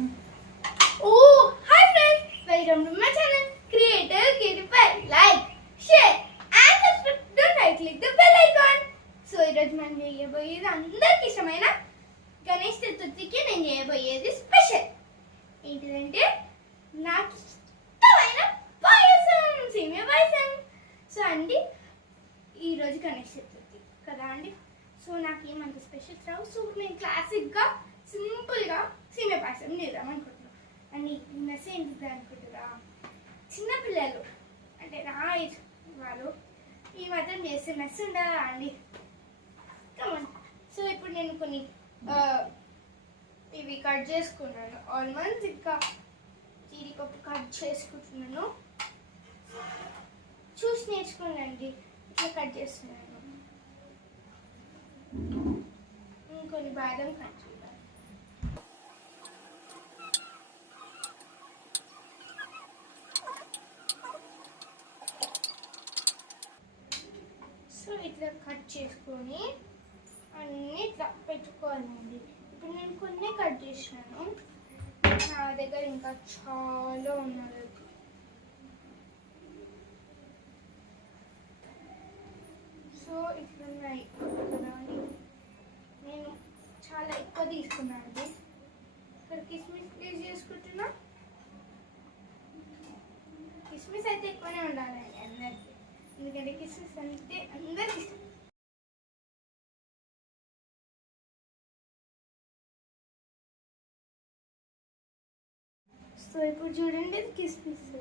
Oh, hi friends! Welcome to my channel, Creator Cutie. Like, share and subscribe. Don't click the bell icon. So, ఈరోజు మనం చేయబోయేది అందరికి ఇష్టమైన గణేష్ చతుర్థికి నేను చేయబోయేది స్పెషల్ ఏంటిదంటే నాకు ఇష్టమైన పాయసం సేమియా పాయసం. సో అండి ఈరోజు గణేష్ చతుర్థి కదా అండి. సో నాకేమంత స్పెషల్స్ రావు. సో నేను క్లాసిక్గా సింపుల్గా సేమియా పాయసం చేద్దాం అనుకుంటున్నాను. అని ఈ మెసేజ్ ఏంటి అనుకుంటురా, చిన్నపిల్లలు అంటే నా ఏజ్ వాళ్ళు ఈ మాత్రం చేస్తే మెస్ ఉండాలా అండి. కమన్. సో ఇప్పుడు నేను కొన్ని ఇవి కట్ చేసుకున్నాను, ఆల్మండ్స్ ఇంకా జీడిపప్పు కట్ చేసుకుంటున్నాను. చూసి నేర్చుకోండి, ఇట్లా కట్ చేస్తున్నాను. ఇంకొన్ని బాదం కట్ చేయాలి. సో ఇట్లా కట్ చేసుకొని అన్నీ ఇట్లా పెట్టుకోవాలండి. ఇప్పుడు నేను కొన్ని కట్ చేసినాను, నా దగ్గర ఇంకా చాలా ఉన్నది. సో ఇట్లా ఉన్నాయి కదా, నేను చాలా ఎక్కువ తీసుకున్నాను అండి. ఇక్కడ కిస్మిస్ ప్లేస్ చేసుకుంటున్నా. కిస్మిస్ అయితే ఎక్కువనే ఉండాలండి అందరికి, ఎందుకంటే కిస్మిస్ అంటే అందరికి ఇష్టం. సో ఇప్పుడు చూడండి, ఇది కిస్మిస్,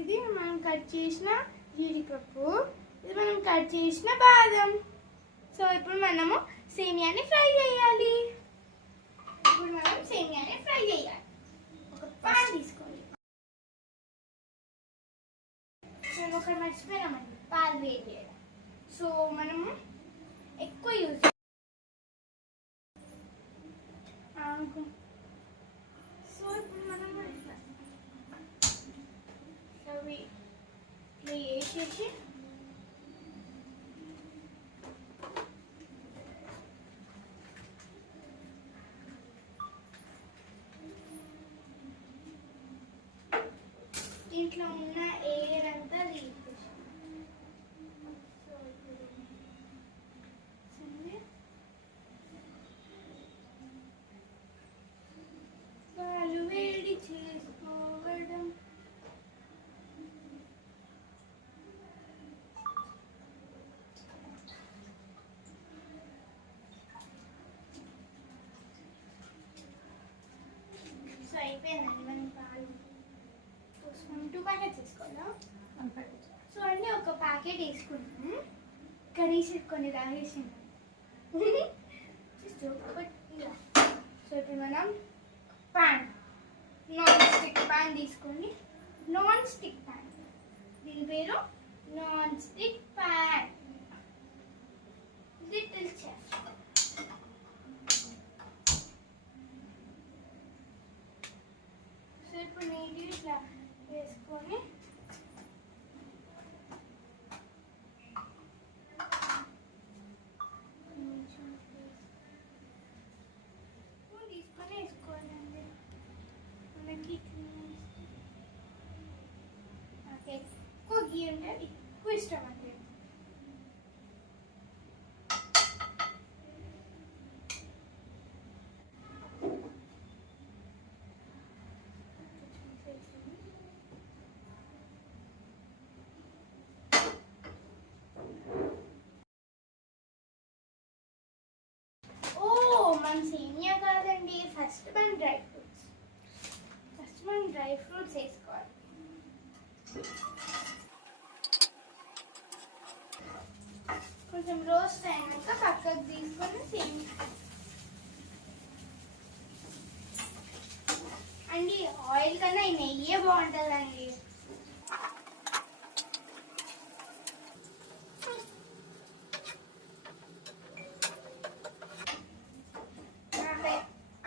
ఇది మనం కట్ చేసిన జీడిపప్పు, ఇది మనం కట్ చేసిన బాదం. సో ఇప్పుడు మనము సేమియాని ఫ్రై చేయాలి. ఒక పాన్ తీసుకోండి. నేను ఒకటి మర్చిపోయామండి, పాలు వేడి చేయడం. సో మనము ఎక్కువ యూజ్ సో ఇప్పుడు మనం ఇట్లా వేసేసి దీంట్లో ఉన్న ఎయిర్ అంతా తీసేసి పాలు వేడి చేసుకోవడం. సో అయిపోయిందండి మనం పాలు 2 ప్యాకెట్స్ తీసుకోవాలా. సో అన్నీ ఒక ప్యాకెట్ వేసుకుంటాం. కనీసం కొన్ని తాగేసాను. సో ఇప్పుడు మనం ప్యాన్, నాన్ స్టిక్ ప్యాన్ తీసుకోండి. నాన్ స్టిక్ ప్యాన్, దీని పేరు non stick pan, little chef. So ఇప్పుడు నేను ఇట్లా వేసుకొని తీసుకొని వేసుకోవాలండి. మనకి ఎక్కువ గీ ఉంటే ఎక్కువ ఇష్టం అండి. మనం సేమియా కాదండి, ఫస్ట్ మనం డ్రై ఫ్రూట్స్ వేసుకోవాలి. కొంచెం రోస్ట్ అయినాక పక్కకు తీసుకొని సేమియా అండి. ఆయిల్ కన్నా ఈ నెయ్యే బాగుంటుందండి.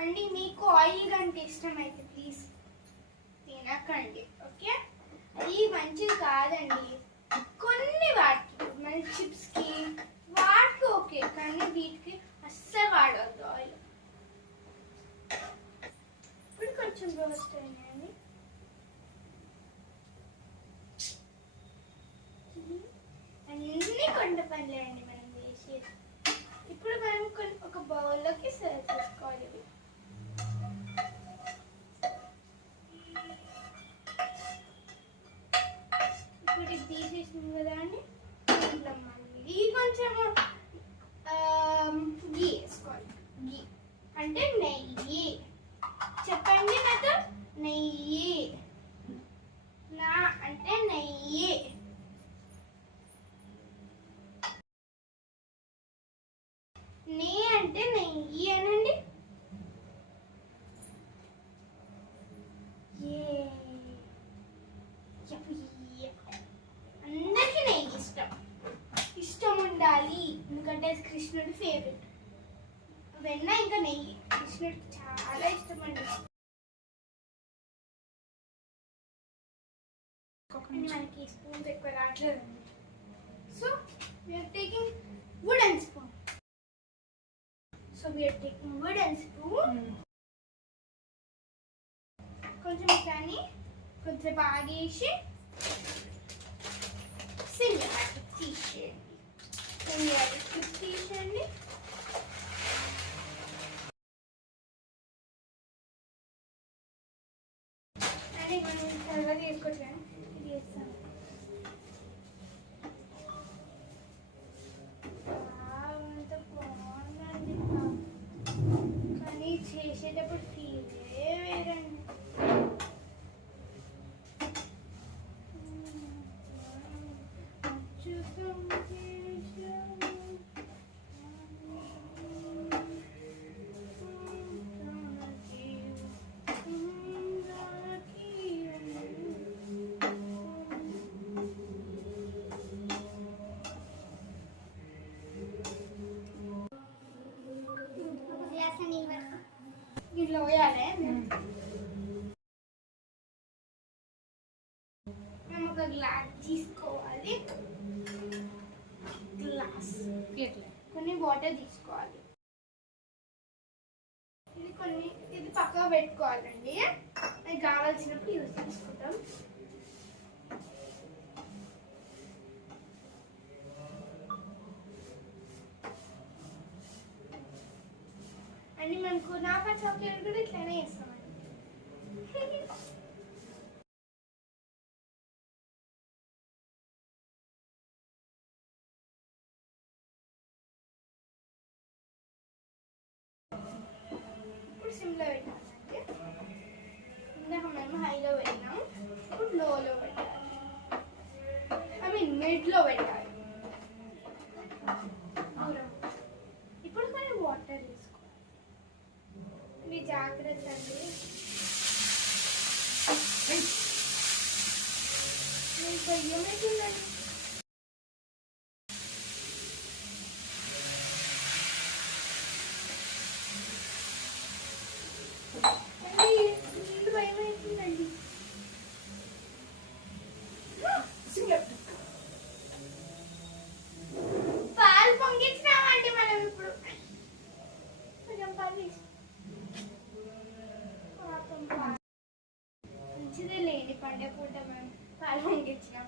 అండి మీకు ఆయిల్ కంటే ఇష్టం అయితే ప్లీజ్ తినకండి, ఓకే? అది మంచిది కాదండి. కొన్ని వాటికి మన చిప్స్కి వాటికి ఓకే, కానీ వీటికి అస్సలు వాడవద్దు ఆయిల్. ఇప్పుడు కొంచెం రోస్ట్ అయినాయండి. అన్ని కొండ పనులే అండి మనం వేసేది. ఇప్పుడు మనం ఒక బౌల్లోకి సర్వ్ చేసుకోవాలి. ఇప్పుడు ఇది తీసేసింది కదా అండి, దీంట్లో మళ్ళీ కొంచెము గీ వేసుకోవాలి. గీ అంటే నెయ్యి. చెప్పండి నాతో, నెయ్యి. నా అంటే నెయ్యి. నే అంటే నెయ్యి అనండి. అందరికీ నెయ్యి ఇష్టం. ఇష్టం ఉండాలి, ఎందుకంటే కృష్ణుడి ఫేవరెట్. వెన్న ఇంకా నెయ్యి కృష్ణుడికి చాలా ఇష్టం అండి. మనకి స్పూన్స్ ఎక్కువ రావట్లేదు, so we're taking wooden spoon. కొంచెం కానీ కొంచెం ఆగేసి సిమ్యాటిక్ తీసేయండి. అని మనం తర్వాత వేసుకోవచ్చు, ఇది వేస్తాం. అంత బాగుందండి, కానీ చేసేటప్పుడు ఫీలే వేరండి. ఇట్లా పోయాలి. మేము ఒక గ్లాస్ తీసుకోవాలి. కొన్ని వాటర్ తీసుకోవాలి. ఇది పక్కగా పెట్టుకోవాలండి. అది కావాల్సినప్పుడు యూజ్ చేసుకుంటాం. అని మేము కునాఫా చాక్లెట్ కూడా ఇట్లానే చేస్తామండి. ఇప్పుడు సిమ్లో పెట్టాలండి. ఇందాక మేము హైలో పెట్టాం, ఇప్పుడు లోలో పెట్టాలి. మిడ్లో పెట్టాలి. ఇప్పుడు కొన్ని వాటర్ తీసుకోవాలి. ఇవి జాగ్రత్త అండి. నేను భయమవుతుందండి. నీళ్ళు భయమవుతుందండి. పాలు పొంగించినామండి మనం. ఇప్పుడు కొంచెం పాలు మంచిదే లేండి, పండే పూట మనం పాలు పొంగించినాం.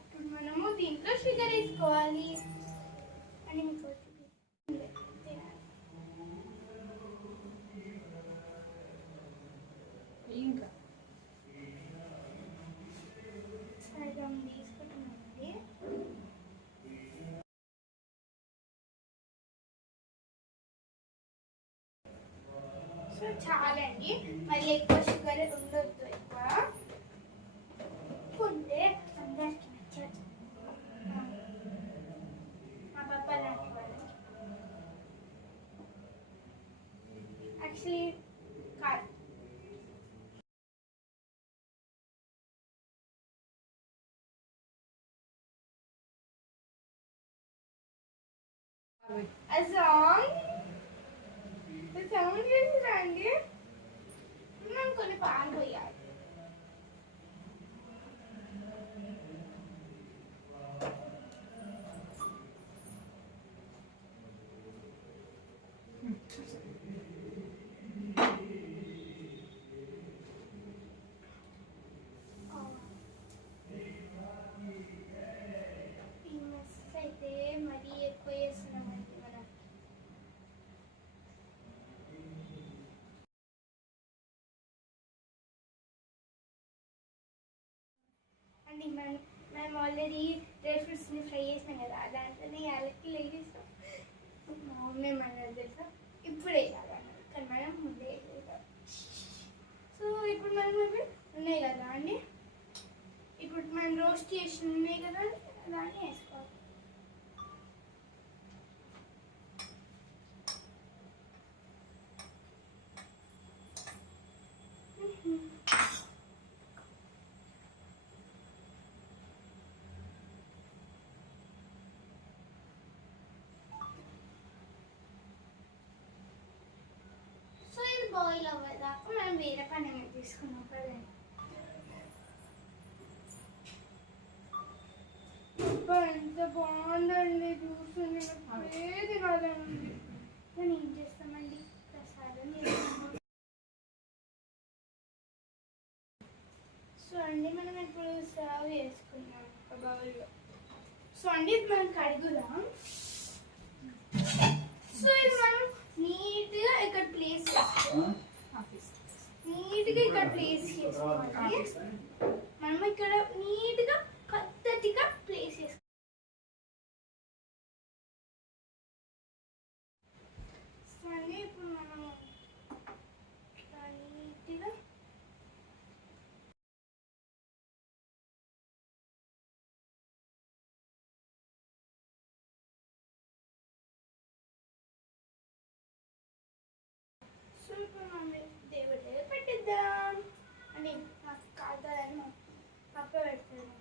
ఇప్పుడు మనము దీంట్లో షుగర్ వేసుకోవాలి అని మీకు ఇంకా సగం తీసుకుంటున్నామండి. సో చాలండి, మళ్ళీ ఎక్కువ షుగర్ ఉండొద్దు. ఎక్కువ ఉంటే అందరికి నచ్చదు. మా పాప లాంటి వాళ్ళకి యాక్చువల్లీ కాదు. సౌండ్ చేసిరా అండి. మనం కొన్ని పాలు పోయాలి. మేము ఆల్రెడీ డ్రై ఫ్రూట్స్ని ఫ్రై చేసినాం కదా, దాంట్లోనే యాలకులు వేసేస్తాం. మా మమ్మీ ఏమన్నది తెలుసా, ఇప్పుడు వేయాలన్నారు కానీ మనం ముందే వేసేస్తాం. సో ఇప్పుడు మనం ఇవి ఉన్నాయి కదా అండి, ఇప్పుడు మనం రోస్ట్ చేసి ఉన్నాయి కదా దాన్ని వేసుకోవాలి. సో ఇది బాయిల్ అవ్వేదాకా మనం వేరే పని ఏమైనా తీసుకున్నాం కదండి. ఎంత బాగుందండి జ్యూస్, ఏది కాదండి. నేను ఏం చేస్తామండి, ప్రసాదం చేస్తాము. సో అండి మనం ఇప్పుడు సర్వ్ చేసుకున్నాం ఒక బౌల్లో. సో అండి ఇది మనం కడుగుదాం. సో ఇది మనం నీట్గా ఇక్కడ ప్లేస్ చేసుకోవాలి. నీట్గా ఇక్కడ ప్లేస్ చేసుకోవాలి. మనం ఇక్కడ నీట్గా పద్ధతిగా ప్లేస్ చేసుకోవాలి. సో అండి ఇప్పుడు మనం నీట్గా ఇప్పుడు మనం దేవుడి దగ్గర పెట్టిద్దాం అని నాకు కాదని పక్క పెడతాను.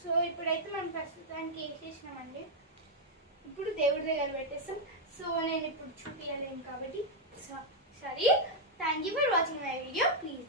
సో ఇప్పుడైతే మనం ప్రస్తుతానికి వేసేసినామండి. ఇప్పుడు దేవుడి దగ్గర పెట్టేస్తాం. సో నేను ఇప్పుడు చూపించలేను కాబట్టి sorry. Thank you for watching my video. Please